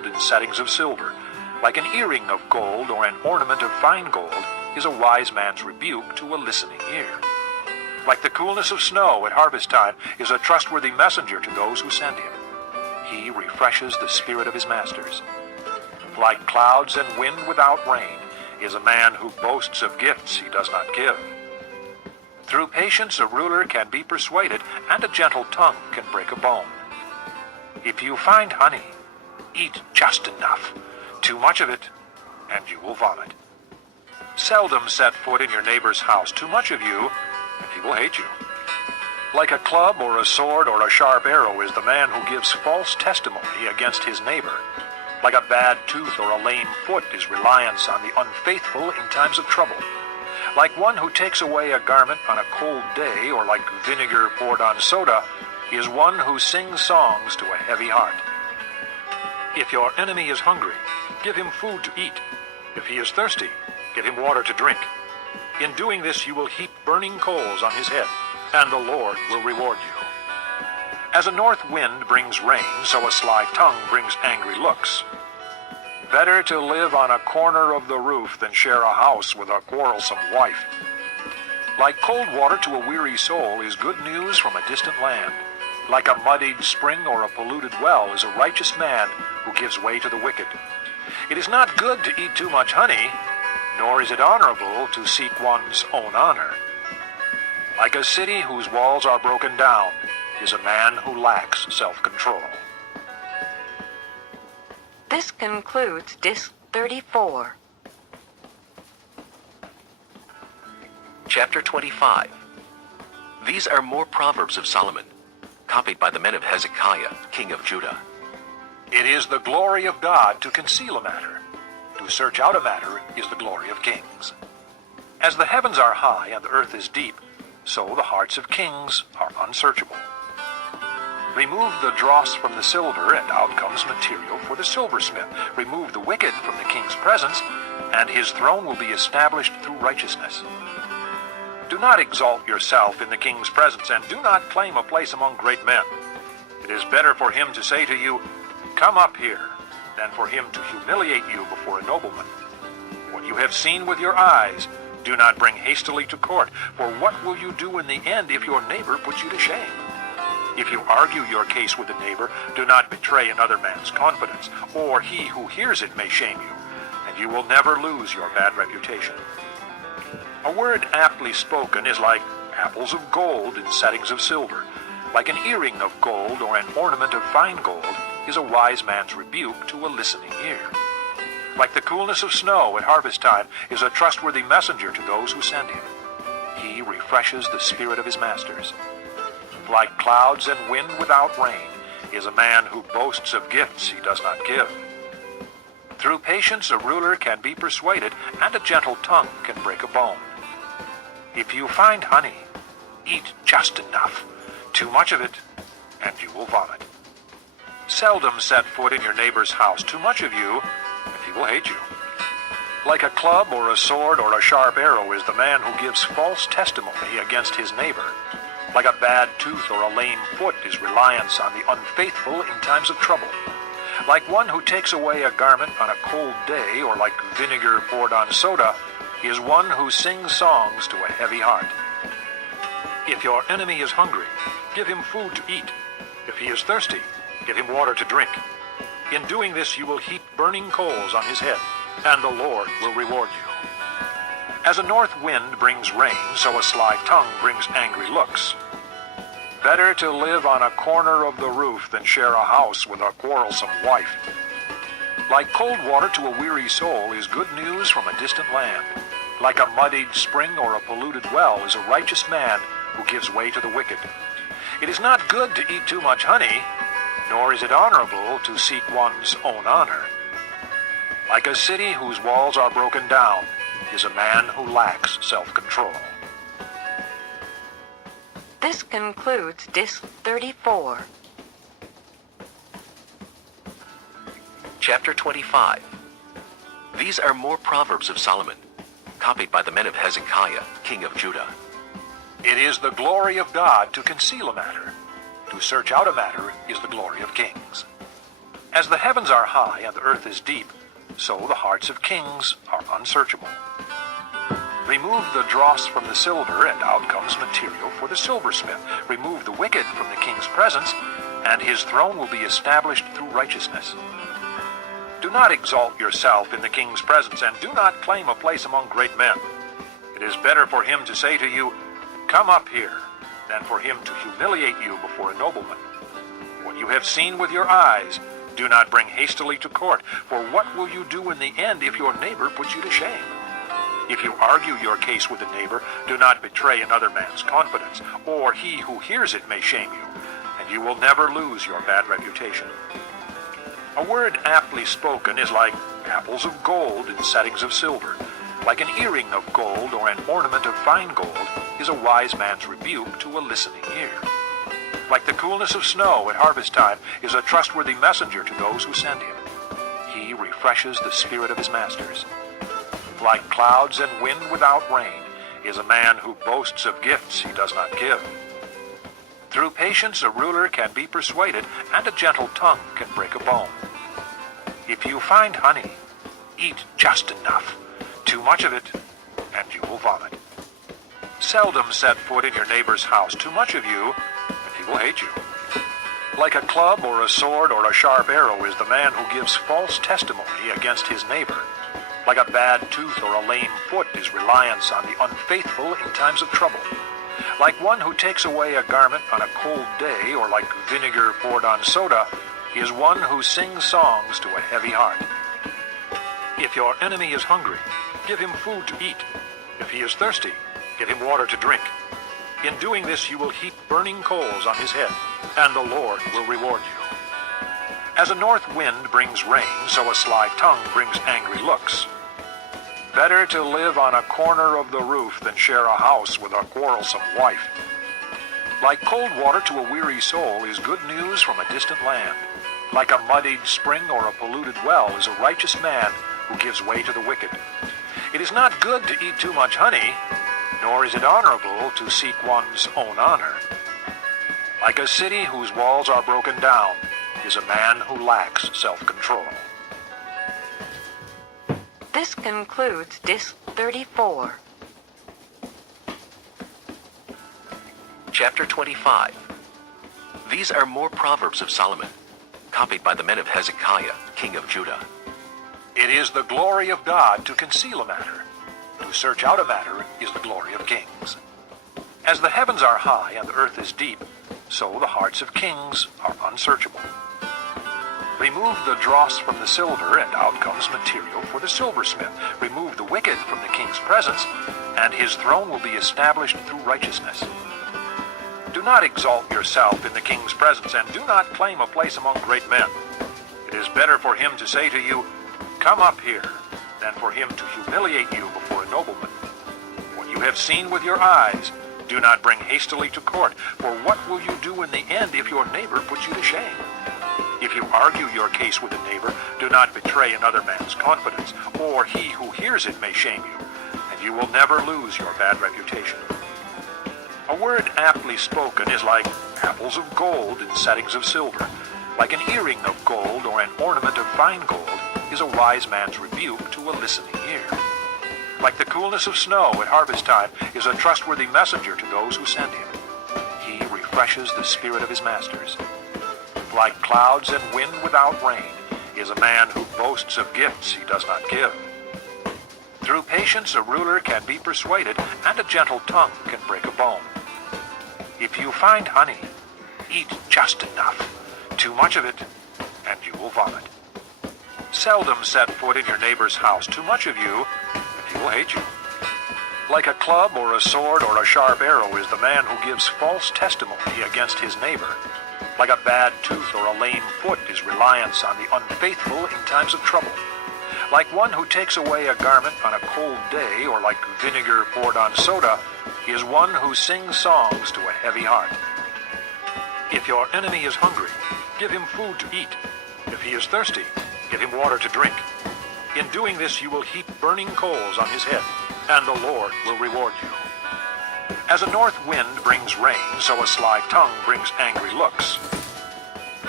gold in settings of silver, like an earring of gold or an ornament of fine gold, is a wise man's rebuke to a listening ear. Like the coolness of snow at harvest time is a trustworthy messenger to those who send him. He refreshes the spirit of his masters. Like clouds and wind without rain is a man who boasts of gifts he does not give. Through patience a ruler can be persuaded, and a gentle tongue can break a bone. If you find honey, eat just enough. Too much of it, and you will vomit. Seldom set foot in your neighbor's house. Too much of you, and he will hate you. Like a club or a sword or a sharp arrow is the man who gives false testimony against his neighbor. Like a bad tooth or a lame foot is reliance on the unfaithful in times of trouble. Like one who takes away a garment on a cold day, or like vinegar poured on soda, is one who sings songs to a heavy heart. If your enemy is hungry, give him food to eat. If he is thirsty, give him water to drink. In doing this you will heap burning coals on his head, and the Lord will reward you. As a north wind brings rain, so a sly tongue brings angry looks. Better to live on a corner of the roof than share a house with a quarrelsome wife. Like cold water to a weary soul is good news from a distant land. Like a muddied spring or a polluted well is a righteous man who gives way to the wicked. It is not good to eat too much honey, nor is it honorable to seek one's own honor. Like a city whose walls are broken down is a man who lacks self-control. This concludes Disc 34. Chapter 25. These are more Proverbs of Solomon, copied by the men of Hezekiah, king of Judah. It is the glory of God to conceal a matter. To search out a matter is the glory of kings. As the heavens are high and the earth is deep, so the hearts of kings are unsearchable. Remove the dross from the silver, and out comes material for the silversmith. Remove the wicked from the king's presence, and his throne will be established through righteousness. Do not exalt yourself in the king's presence, and do not claim a place among great men. It is better for him to say to you, "Come up here," than for him to humiliate you before a nobleman. What you have seen with your eyes, do not bring hastily to court, for what will you do in the end if your neighbor puts you to shame? If you argue your case with a neighbor, do not betray another man's confidence, or he who hears it may shame you, and you will never lose your bad reputation. A word aptly spoken is like apples of gold in settings of silver. Like an earring of gold or an ornament of fine gold is a wise man's rebuke to a listening ear. Like the coolness of snow at harvest time is a trustworthy messenger to those who send him. He refreshes the spirit of his masters. Like clouds and wind without rain is a man who boasts of gifts he does not give. Through patience a ruler can be persuaded, and a gentle tongue can break a bone. If you find honey, eat just enough. Too much of it, and you will vomit. Seldom set foot in your neighbor's house. Too much of you, and he will hate you. Like a club or a sword or a sharp arrow is the man who gives false testimony against his neighbor. Like a bad tooth or a lame foot is reliance on the unfaithful in times of trouble. Like one who takes away a garment on a cold day, or like vinegar poured on soda, is one who sings songs to a heavy heart. If your enemy is hungry, give him food to eat. If he is thirsty, give him water to drink. In doing this you will heap burning coals on his head, and the Lord will reward you. As a north wind brings rain, so a sly tongue brings angry looks. Better to live on a corner of the roof than share a house with a quarrelsome wife. Like cold water to a weary soul is good news from a distant land. Like a muddied spring or a polluted well is a righteous man who gives way to the wicked. It is not good to eat too much honey, nor is it honorable to seek one's own honor. Like a city whose walls are broken down is a man who lacks self-control. This concludes Disc 34. Chapter 25. These are more Proverbs of Solomon, copied by the men of Hezekiah, king of Judah. It is the glory of God to conceal a matter. To search out a matter is the glory of kings. As the heavens are high and the earth is deep, so the hearts of kings are unsearchable. Remove the dross from the silver, and out comes material for the silversmith. Remove the wicked from the king's presence, and his throne will be established through righteousness. Do not exalt yourself in the king's presence, and do not claim a place among great men. It is better for him to say to you, "Come up here," than for him to humiliate you before a nobleman. What you have seen with your eyes, do not bring hastily to court, for what will you do in the end if your neighbor puts you to shame? If you argue your case with a neighbor, do not betray another man's confidence, or he who hears it may shame you, and you will never lose your bad reputation. A word aptly spoken is like apples of gold in settings of silver. Like an earring of gold or an ornament of fine gold is a wise man's rebuke to a listening ear. Like the coolness of snow at harvest time is a trustworthy messenger to those who send him. He refreshes the spirit of his masters. Like clouds and wind without rain is a man who boasts of gifts he does not give. Through patience a ruler can be persuaded, and a gentle tongue can break a bone. If you find honey, eat just enough. Too much of it, and you will vomit. Seldom set foot in your neighbor's house. Too much of you, and he will hate you. Like a club or a sword or a sharp arrow is the man who gives false testimony against his neighbor. Like a bad tooth or a lame foot is reliance on the unfaithful in times of trouble. Like one who takes away a garment on a cold day, or like vinegar poured on soda, is one who sings songs to a heavy heart. If your enemy is hungry, give him food to eat. If he is thirsty, give him water to drink. In doing this you will heap burning coals on his head, and the Lord will reward you. As a north wind brings rain, so a sly tongue brings angry looks. Better to live on a corner of the roof than share a house with a quarrelsome wife. Like cold water to a weary soul is good news from a distant land. Like a muddied spring or a polluted well is a righteous man who gives way to the wicked. It is not good to eat too much honey, nor is it honorable to seek one's own honor. Like a city whose walls are broken down is a man who lacks self-control. This concludes Disc 34. Chapter 25. These are more Proverbs of Solomon, copied by the men of Hezekiah, king of Judah. It is the glory of God to conceal a matter. To search out a matter is the glory of kings. As the heavens are high and the earth is deep, so the hearts of kings are unsearchable. Remove the dross from the silver, and out comes material for the silversmith. Remove the wicked from the king's presence, and his throne will be established through righteousness. Do not exalt yourself in the king's presence, and do not claim a place among great men. It is better for him to say to you, "Come up here," than for him to humiliate you before a nobleman. What you have seen with your eyes, do not bring hastily to court, for what will you do in the end if your neighbor puts you to shame? If you argue your case with a neighbor, do not betray another man's confidence, or he who hears it may shame you, and you will never lose your bad reputation. A word aptly spoken is like apples of gold in settings of silver. Like an earring of gold or an ornament of fine gold is a wise man's rebuke to a listening ear. Like the coolness of snow at harvest time is a trustworthy messenger to those who send him. He refreshes the spirit of his masters. Like clouds and wind without rain is a man who boasts of gifts he does not give. Through patience a ruler can be persuaded, and a gentle tongue can break a bone. If you find honey, eat just enough. Too much of it, and you will vomit. Seldom set foot in your neighbor's house. Too much of you, and he will hate you. Like a club or a sword or a sharp arrow is the man who gives false testimony against his neighbor. Like a bad tooth or a lame foot is reliance on the unfaithful in times of trouble. Like one who takes away a garment on a cold day, or like vinegar poured on soda, is one who sings songs to a heavy heart. If your enemy is hungry, give him food to eat. If he is thirsty, give him water to drink. In doing this you will heap burning coals on his head, and the Lord will reward you. As a north wind brings rain, so a sly tongue brings angry looks.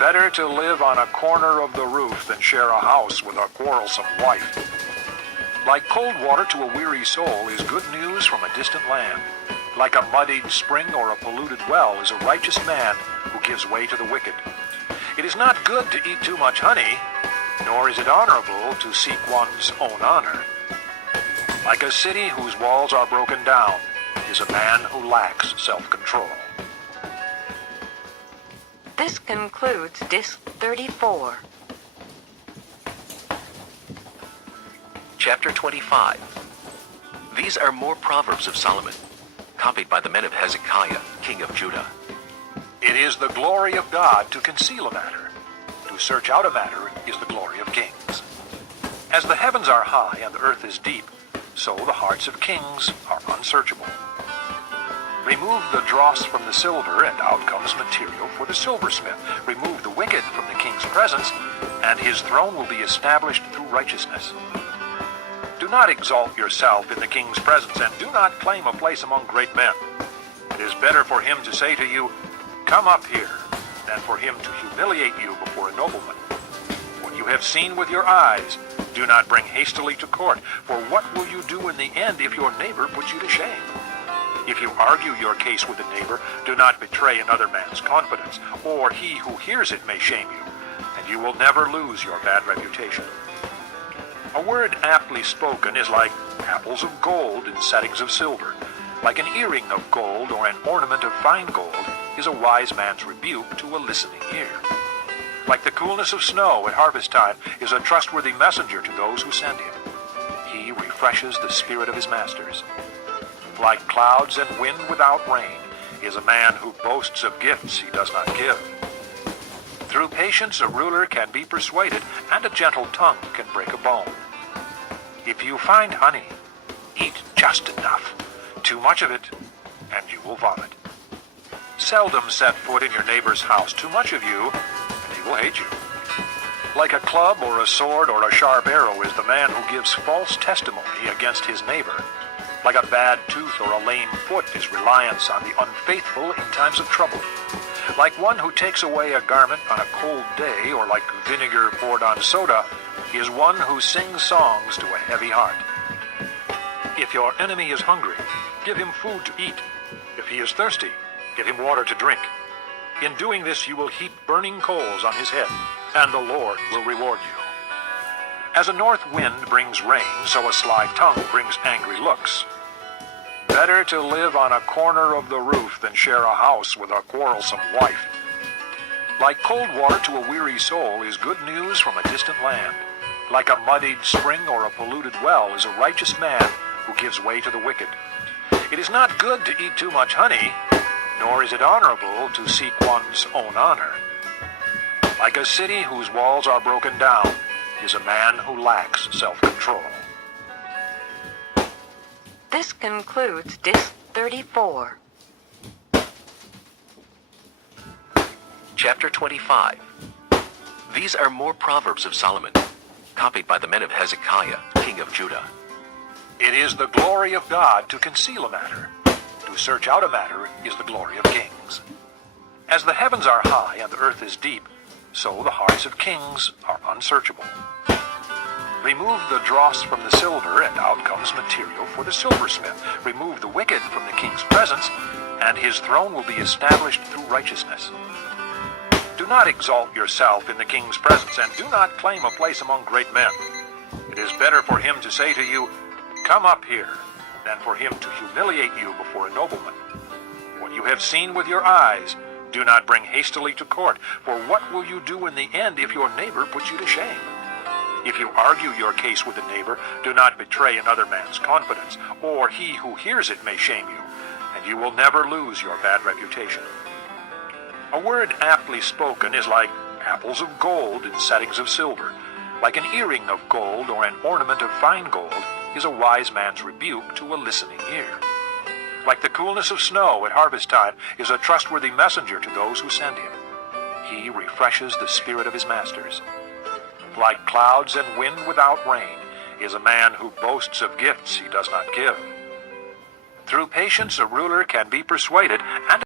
Better to live on a corner of the roof than share a house with a quarrelsome wife. Like cold water to a weary soul is good news from a distant land. Like a muddied spring or a polluted well is a righteous man who gives way to the wicked. It is not good to eat too much honey, nor is it honorable to seek one's own honor. Like a city whose walls are broken down is a man who lacks self-control. This concludes Disc 34. Chapter 25. These are more Proverbs of Solomon, copied by the men of Hezekiah, king of Judah. It is the glory of God to conceal a matter. To search out a matter is the glory of kings. As the heavens are high and the earth is deep, so the hearts of kings are unsearchable. Remove the dross from the silver, and out comes material for the silversmith. Remove the wicked from the king's presence, and his throne will be established through righteousness. Do not exalt yourself in the king's presence, and do not claim a place among great men. It is better for him to say to you, "Come up here," than for him to humiliate you before a nobleman. What you have seen with your eyes, do not bring hastily to court, for what will you do in the end if your neighbor puts you to shame? If you argue your case with a neighbor, do not betray another man's confidence, or he who hears it may shame you, and you will never lose your bad reputation. A word aptly spoken is like apples of gold in settings of silver. Like an earring of gold or an ornament of fine gold is a wise man's rebuke to a listening ear. Like the coolness of snow at harvest time is a trustworthy messenger to those who send him. He refreshes the spirit of his masters. Like clouds and wind without rain is a man who boasts of gifts he does not give. Through patience a ruler can be persuaded, and a gentle tongue can break a bone. If you find honey, eat just enough. Too much of it, and you will vomit. Seldom set foot in your neighbor's house. Too much of you, and he will hate you. Like a club or a sword or a sharp arrow is the man who gives false testimony against his neighbor. Like a bad tooth or a lame foot is reliance on the unfaithful in times of trouble. Like one who takes away a garment on a cold day, or like vinegar poured on soda, is one who sings songs to a heavy heart. If your enemy is hungry, give him food to eat. If he is thirsty, give him water to drink. In doing this you will heap burning coals on his head, and the Lord will reward you. As a north wind brings rain, so a sly tongue brings angry looks. Better to live on a corner of the roof than share a house with a quarrelsome wife. Like cold water to a weary soul is good news from a distant land. Like a muddied spring or a polluted well is a righteous man who gives way to the wicked. It is not good to eat too much honey, nor is it honorable to seek one's own honor. Like a city whose walls are broken down is a man who lacks self-control. This concludes Disc 34. Chapter 25. These are more Proverbs of Solomon, copied by the men of Hezekiah, king of Judah. It is the glory of God to conceal a matter. To search out a matter is the glory of kings. As the heavens are high and the earth is deep, so the hearts of kings are unsearchable. Remove the dross from the silver, and out comes material for the silversmith. Remove the wicked from the king's presence, and his throne will be established through righteousness. Do not exalt yourself in the king's presence, and do not claim a place among great men. It is better for him to say to you, "Come up here," than for him to humiliate you before a nobleman. What you have seen with your eyes, do not bring hastily to court, for what will you do in the end if your neighbor puts you to shame? If you argue your case with a neighbor, do not betray another man's confidence, or he who hears it may shame you, and you will never lose your bad reputation. A word aptly spoken is like apples of gold in settings of silver. Like an earring of gold or an ornament of fine gold is a wise man's rebuke to a listening ear. Like the coolness of snow at harvest time is a trustworthy messenger to those who send him. He refreshes the spirit of his masters. Like clouds and wind without rain is a man who boasts of gifts he does not give. Through patience a ruler can be persuaded, and